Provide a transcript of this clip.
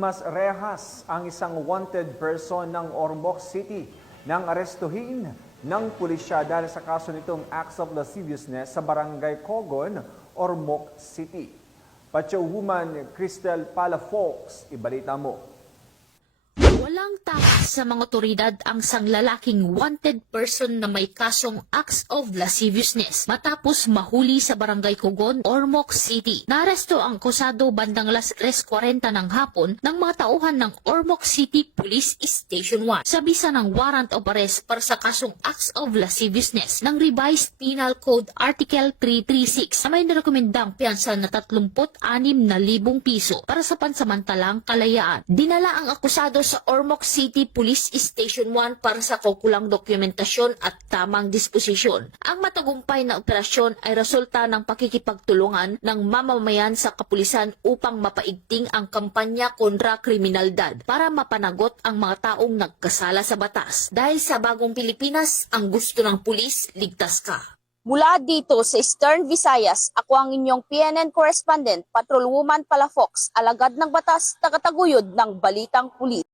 Dimas Rejas ang isang wanted person ng Ormoc City nang arestuhin ng pulisya dahil sa kaso nitong acts of lasciviousness sa barangay Cogon, Ormoc City. Pacho Woman Cristel Palafox, ibalita mo. Walang takas sa mga otoridad ang sang lalaking wanted person na may kasong acts of lasciviousness matapos mahuli sa barangay Kugon, Ormoc City. Naresto ang kusado bandang las 3.40 ng hapon ng mga tauhan ng Ormoc City Police Station 1 sa bisa ng warrant of arrest para sa kasong acts of lasciviousness ng Revised Penal Code Article 336 na may narekomendang piyansa na 36,000 piso para sa pansamantalang kalayaan. Dinala ang akusado sa Ormoc City Police Station 1 para sa kukulang dokumentasyon at tamang disposisyon. Ang matagumpay na operasyon ay resulta ng pakikipagtulungan ng mamamayan sa kapulisan upang mapaigting ang kampanya kontra kriminalidad para mapanagot ang mga taong nagkasala sa batas. Dahil sa bagong Pilipinas, ang gusto ng pulis, ligtas ka. Mula dito sa Eastern Visayas, ako ang inyong PNN correspondent, Patrolwoman Palafox, alagad ng batas, tagataguyod ng Balitang Pulis.